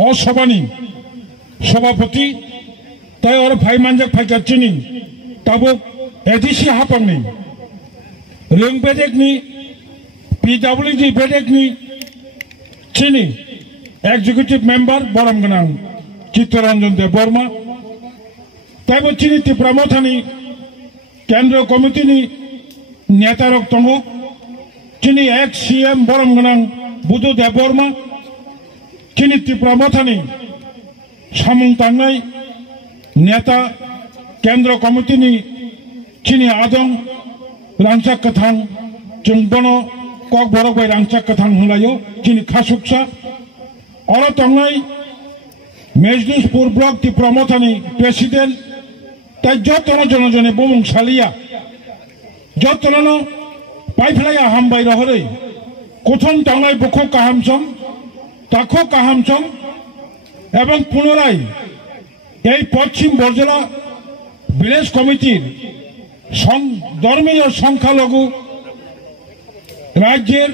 असभानि सभापति ताई और भाई मानजक फाइकाचिनी ताबुक एडिसी हापंगनि रों बेदेकनि PWD बेदेकनि चिनी एग्जीक्यूटिव मेम्बर बरम गनां चित्तरंजन देवबर्मा ताइबो चिनी त्रिपुरा मथानि केंद्र कमिटिनि नेतारक दङ चिनी एक्स CM बरम गनां बुधु देवबर्मा चिनी त्रिपुरा मथानि सामुं तांनाय नेता केंद्र कमिटिनि चिनी आदं रांचाक कथां जों बनो कक बरक बाय रांचाक कथां होलायो चिनी खासुकसा और तंगनाय मेजदुसपुर ब्लक त्रिपुरा मथानि प्रेसिडेंट ताई जतन जनजने बुमुं सालिया जतननो पाइफलाया हामबाय रहरै कथन तंगनाय बुखौ काहामसं ताखौ काहामसं एवं पुनराय এই পশ্চিম বরজলা ভিলেজ কমিটির ধর্মীয় সংখ্যালঘু রাজ্যের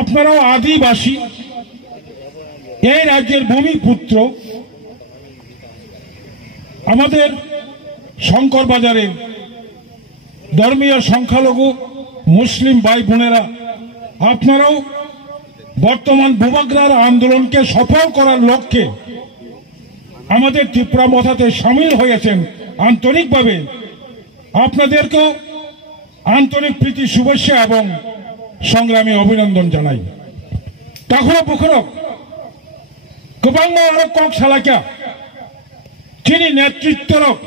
আপনারাও আদিবাসী এই রাজ্যের ভূমিপুত্র আমাদের শঙ্কর বাজারের ধর্মীয় সংখ্যালঘু মুসলিম ভাই বোনেরা আপনারাও বর্তমান ভূভাগ্রার আন্দোলনকে সফল করার লক্ষ্যে আমাদের ত্রিপুরা মথাতে শামিল হয়েছেন আন্তরিকভাবে আপনাদেরকেও আন্তরিক প্রীতি শুভেচ্ছা এবং সংগ্রামী অভিনন্দন জানাই তাহলে বুখরক गोबां कक सालाकिया चिनी नेतृत्वरक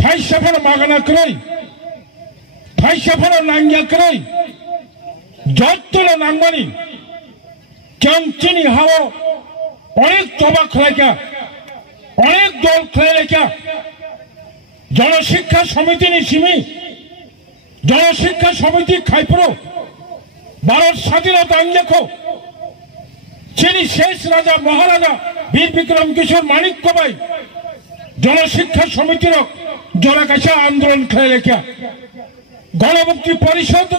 फाइसाफोर मागानाक्रै फाइसाफोर नांगियाक्रै जत्तल नांगमानि जों चिनी हाओ अनेक तबा खालायका अनेक दल खालायलायका जनशिक्षा समितिनि सिमी जनशिक्षा समिति खायफ्रो भारत स्वाधीनता आंगलेखो चिनी शेष राजा महाराजा वीर विक्रम किशोर माणिक्य बाई जनशिक्षा समितिर जरा कैसा आंदोलन खायलेखा गणमुक्ति परिषद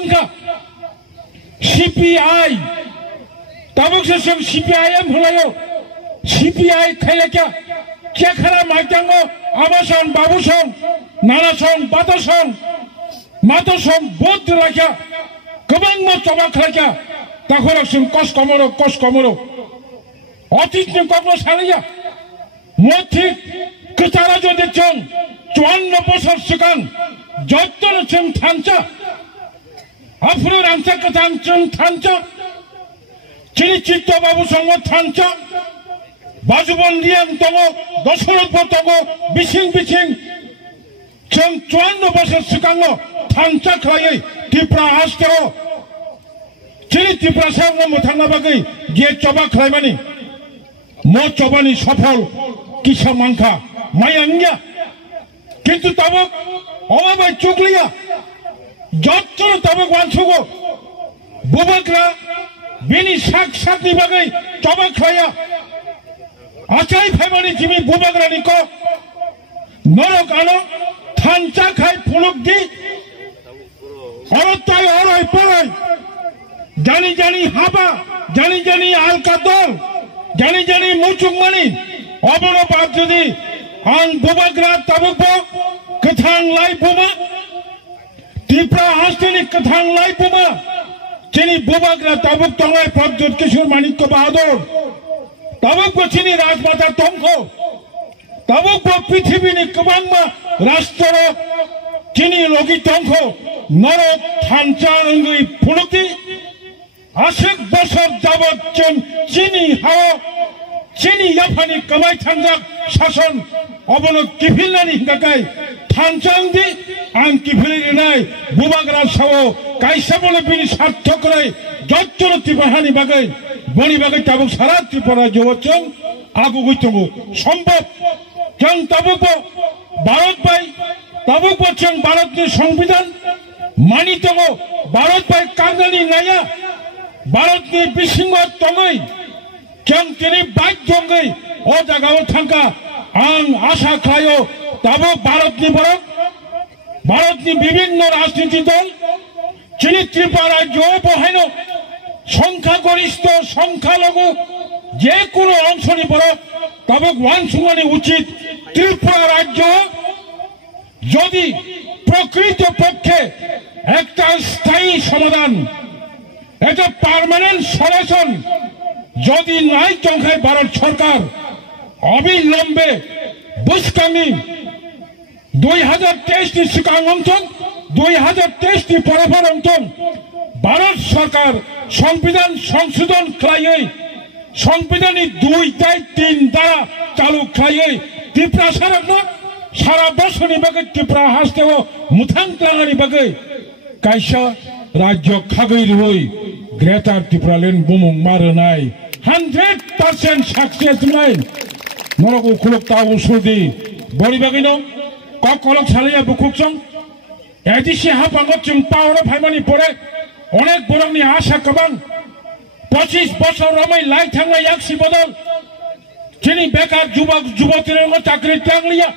CPI तबुक से CPIM होलायो CPI खायलेखा क्या खरा माइतांगो आबासन बाबुसन नानासन बातासन मातोसन बोध लाखा गोबां मचबा खायलेखा ताखरकसिम कस कमरो अतीतनि कग्न सालिया मथिक कथारा जदि जों 54 बोसोर सिगां जत्तन जों थांचा आफुर रांचा कथां जों थांचा चिनि चित्त बाबु संग थांचा बाजुबन्दियां दङ दशरथ दङ बिसिं जों 54 बोसोर सिगां थांचा खायै त्रिपुरा हास्टेव चिनी त्रिपुरा साव मोथांना बागै गेट चबा खालायमानि मो चबानि सफल किसा मांखा मायांगिया किंतु तबक अबाबाय चुगलिया जत्तन तबक वानसुगो बुबाग्रा बेनि साक साकनि बागै चबा खाया आचाय फायमानि जिमि बुबाग्रानि को नरक आनो थानचा खाय फुलुक दि अरताय अराय पराय जानी जानी हाबा जानी जानी आलका दल जानी जानी मुचुकमानि अबरबाद जुदि आं बुबाग्रा ताबुकबो कथां लाइ बुमा त्रिपुरा हास्टेनि कथां लाइ बुमा चिनि बुबाग्रा ताबुक तंगाय प्रद्युत किशोर माणिक्य बाहादुर ताबुकबो चिनि राजमाता तंखौ ताबुकबो पृथिबीनि गोबांमा राष्ट्र चिनि लगी तंखौ नरक थानचा अंगै फुलुकि आशिक बसर जाबत जों चिनी हाओ चिनी याफानि कमाय थांजाक शासन अबनो किफिलनानि हिंगाखाय थांजांदि आं किफिलिनाय बुबाग्रा सावो कायसाबोले बिनि सार्थकरै जत्तन त्रिपुरानि बागै बनि बागै ताबुक सारा त्रिपुरा जवचों आगुगै दङ सम्भव जों ताबुकबो भारत बाय ताबुकबो जों भारतनि संविधान मानि दङ भारत बाय कांगानि नाया भारतनि बिसिङाव दङै जों दिनै बाध्यङै अ जायगायाव थांगा आं आसा खालायो दाबो भारतनि बरक भारतनि विभिन्न राजनीति दल चिनि त्रिपुरा राज्योआव बहायनो संख्यागरिष्ठ संख्यालघु যে কোনো অংশনি বড় তবে ওয়ানসুমানি উচিত ত্রিপুরা রাজ্য যদি প্রকৃত পক্ষে একটা স্থায়ী সমাধান এটা পার্মানেন্ট সলিউশন যদি নাই চংখায় ভারত সরকার অবিলম্বে বুসকানি 2023 সিকাং অঞ্চল 2023 পরপর অঞ্চল ভারত সরকার সংবিধান সংশোধন খাইয়ে সংবিধানী 2-3 দ্বারা চালু খাইয়ে ত্রিপুরা সারা বছরনি বাকে ত্রিপুরা হাসতেও মুথাং ক্লাঙানি বাকে কাইসা রাজ্য খাগৈ রই গ্রেটার ত্রিপুরা লেন বুমুং মারनाय 100% সাকসেস নাই নরক খুলক তা উসুদি বড়ি বাগিনো কলক সালিয়া বুকুকচং এদিসি হাপাঙ্গ চং পাওরা ভাইমানি পড়ে অনেক বরংনি আশা কবাং 25 বছর রমাই লাই থাংনাय একসি বদল যিনি বেকার যুবক যুবতীদের চাকরি টাংলিয়া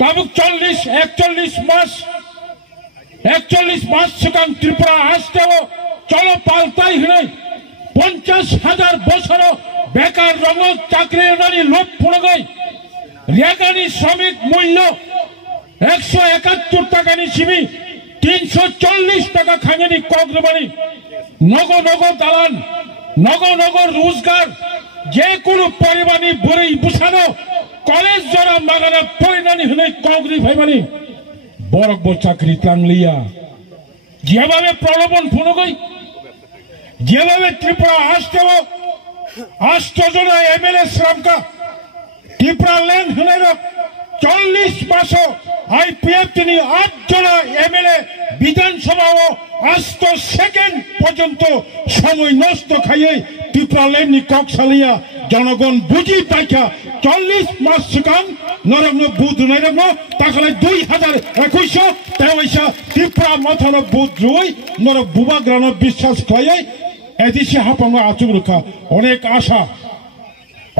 তাবুক 41 মাস সিকাং ত্রিপুরা আসতেও চলো পাল্টাই হই 50,000 বছর বেকার রঙ চাকরি নানি লোপ পড়ে গই রেগানি শ্রমিক মূল্য 171 টাকা নিছিমি 340 টাকা খাঙেনি কগ্রবানি নগর দালান নগর রোজগার যে কোনো পরিবারনি বড়ই বুসানো কলেজ জরা মাগানা পরিণানি হই কগ্রি ভাইমানি বড় চাকরি টাংলিয়া যেভাবে প্রলোভন ফুনো গই যেভাবে ত্রিপুরা আসতেও 8 জন এমএলএ শ্রমকা ত্রিপুরা ল্যান্ড হলের 40 মাস আইপিএফ তিনি 8 জন এমএলএ বিধানসভা ও 8 সেকেন্ড পর্যন্ত সময় নষ্ট খাইয়ে ত্রিপুরা ল্যান্ড কক্সালিয়া জনগণ বুঝি পাইকা 40 মাস সিকাং নরগ্ন বুধ নরগ্ন তাহলে 2021 তেইশা ত্রিপুরা মথানো বুধ রুই নর বুবাগ্রান বিশ্বাস খাইয়ে এদিসে হাপাঙ্গ আচুক রক্ষা অনেক আশা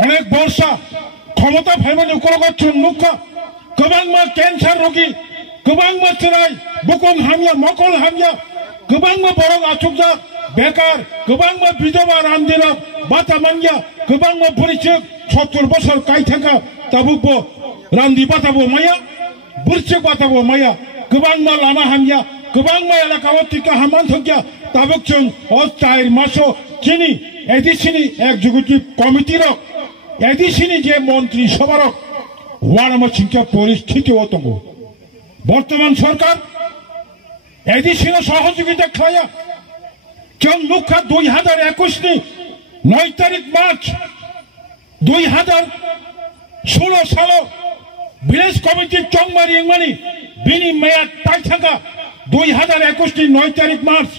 অনেক বর্ষা ক্ষমতা ভাইমানি উপলগচ্ছন মুখা গোবাংমা ক্যান্সার রোগী গোবাংমা চেরাই বুকুং হামিয়া মকল হামিয়া গোবাংমা বড় আচুকজা বেকার গোবাংমা বিধবা রান্দিরা বাতা মাঙ্গিয়া গোবাংমা বুড়িচেক 70 বছর কাই থাকা তাবুকবো রান্দি বাতাবো মায়া বুড়িচেক বাতাবো মায়া গোবাংমা লামা হামিয়া গোবাংমা এলাকাও টিকা হামান থাকিয়া তাবুকচং অস্থায়ী মাসো চিনি এদিসিনি এক্সিকিউটিভ কমিটির এদিসিনি যে মন্ত্রী সভার ওয়ারামচিংকা পরিস্থিতি অতঙ্গ বর্তমান সরকার এদিসিনো সহযোগিতা খায়া চং লুখা 2021 নি 9 তারিখ মার্চ 2016 সাল ভিলেজ কমিটি চংমারি ইংমানি বিনি মেয়াদ তাই থাকা 2021 নি 9 তারিখ মার্চ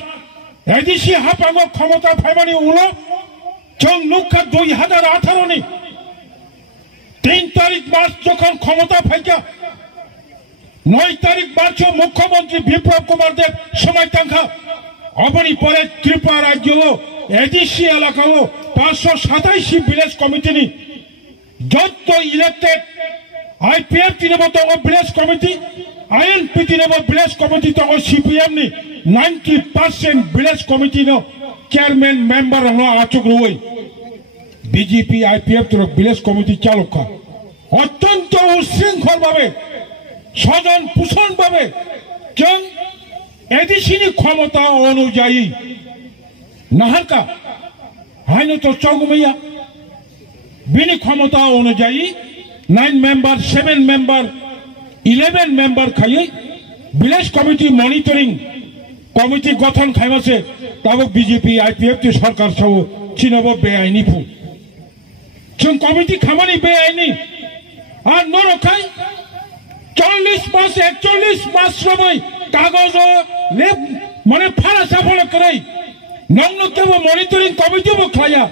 এদিসি হাপাঙ্গ ক্ষমতা ফাইমানি উলো চং লুখা 2018 নি 3 তারিখ মার্চ যখন ক্ষমতা ফাইকা 9 তারিখ মার্চ মুখ্যমন্ত্রী বিপ্লব কুমার দেব সময় টাঙ্কা অবনি পরে ত্রিপুরা রাজ্য এদিসি এলাকা 527 ভিলেজ কমিটি নি যত ইলেক্টেড আইপিএফ তিনবত ভিলেজ কমিটি আইএনপি তিনব ভিলেজ কমিটি তক সিপিএম নি 90% ভিলেজ কমিটি নো চেয়ারম্যান মেম্বার হলো আচুক রই বিজেপি আইপিএফ তোর ভিলেজ কমিটি চালকা অত্যন্ত উশৃঙ্খল ভাবে স্বজন পোষণ ভাবে চং এদিসিনি ক্ষমতা অনুযায়ী নাহারকা হাইনো তো চৌগুমিয়া বিনি ক্ষমতা অনুযায়ী 9 মেম্বার 7 মেম্বার 11 মেম্বার খাইয়ে ভিলেজ কমিটি মনিটরিং কমিটি গঠন খাইমাছে তাবক বিজেপি আইপিএফ টি সরকার সহ চিনব বেআইনি ফু চং কমিটি খামানি বেআইনি আর নরখাই 40 মাস 41 মাস সময় কাগজ লেপ মানে ফারা সাফল করে নগ্ন কেব মনিটরিং কমিটি বো খায়া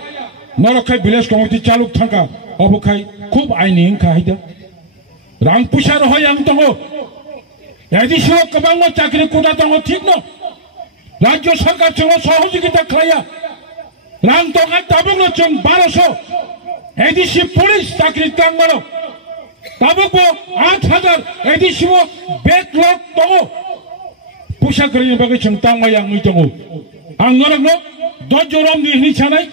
নরখাই ভিলেজ কমিটি চালুক থাকা অবখাই খুব আইনি হিংখা হাইদা রাং পুষার হয় আং দङ এদিসিও গোबां চাকরি কোটা দङ ঠিক ন রাজ্য সরকার जों সহযোগিতা খায়া রাং দङ তাবুকনো जों 1200 এদিসি পুলিশ চাকরি টাংমানো তাবুকবো 8000 এদিসিও ব্যাকলগ দङ পুষা করিনি বাকি जों টাংমাই आं दङ आं नरग्न दज्जरम नि हिसानाय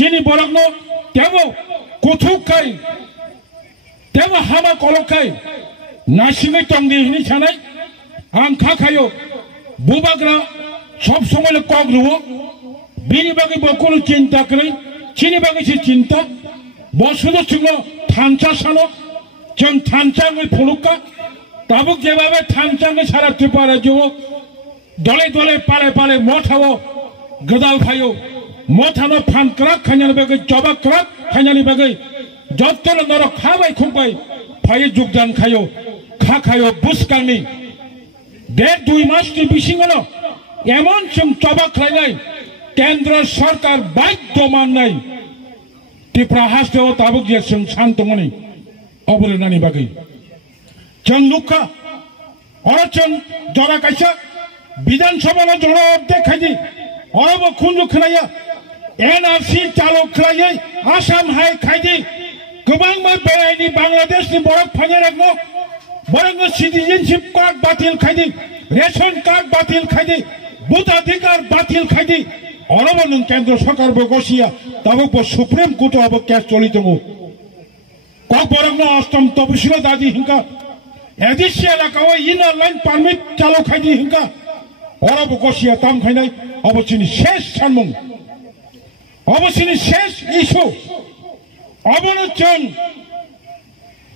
chini borokno tebo kuthuk kai tebo hama kolok kai nasingai tongdi hini chanai ang khakhayo bubagra sob somoi le kok ruwo bini bagi bokulu cinta krai chini bagi si cinta bosudo chungno thancha sano jeng thanchangoi phulukka tabuk jebabe thanchangoi sarate pare jo dole dole pale pale mothao gadal phayo mothano phan krak khanyani bagi joba krak khanyani bagi jottono noro khabai khukbai phaye jugdan khayo khakhayo buskami দেড় দুই মাসটি বিশিঙ্গল এমন চবা খাইনাই কেন্দ্র সরকার বাধ্য মাননাই ত্রিপুরা হাসতেও তাবুক যে শান্তমণি অবলেনানি বাকি जों नुखा और जों जरा कायसा विधानसभा जड़ब देखाई और खुंजु खनाया एनआरसी चालू खनायै आसाम हाय खायदि गोबां बेरायनि बांलादेशनि बरफ फाइनाय रखनो बरंग सिटीजनशिप कार्ड बातिल खायदि रेशन कार्ड बातिल खायदि भोटाधिकार बातिल खायदि और नों केंद्र सरकार बगसिया तब सुप्रीम कोर्ट अब केस चलि दङ कक बरंग अष्टम तपसिल दादी हिंका एदिसि एलाकाओ इनार लाइन पारमिट चालू खायदि हिंका और बगसिया ताम खायनाय अबसिनि शेष सानमुं अबसिनि शेष इशु अबनो जों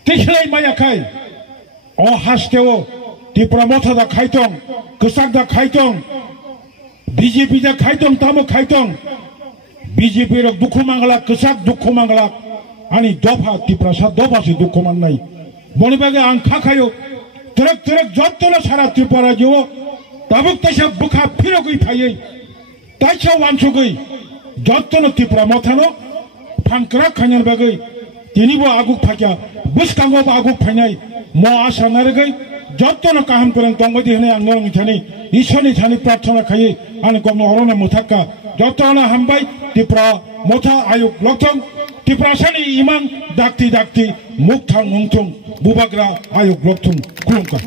तिखिलाय मायाखाय अ हास्तेओ त्रिपुरा मथादा खायदं गोसाकदा खायदं बीजेपी दा खायदं तामो खायदं बीजेपी रक दुखु मांगला गोसाक दुखु मांगला आनी दफा त्रिपुरा सा दफा से दुखु माननाय बनि बागे आं खाखायो ट्रक ट्रक जत्तला सारा त्रिपुरा जिओ ताबुक तैसा बुखा फिरगै थायै ताइसा वानसुगै जत्तला त्रिपुरा मथानो फांक्रा खायनाय बागै दिनिबो आगुक फाक्या बुसकांगो आगुक फायनाय म आशा नारगै जत्तनो काहाम करन तंगबदि हने आं नरं थानि ईश्वरनि थानि प्रार्थना खायै आनि गमनो अरना मुथाक्का जत्तनो हामबाय त्रिपुरा मथा आयोग लक्थं त्रिपुरा सानि इमान दाक्ति दाक्ति मुक्थां मुंथुं बुबाग्रा आयोग लक्थं खुलुमका।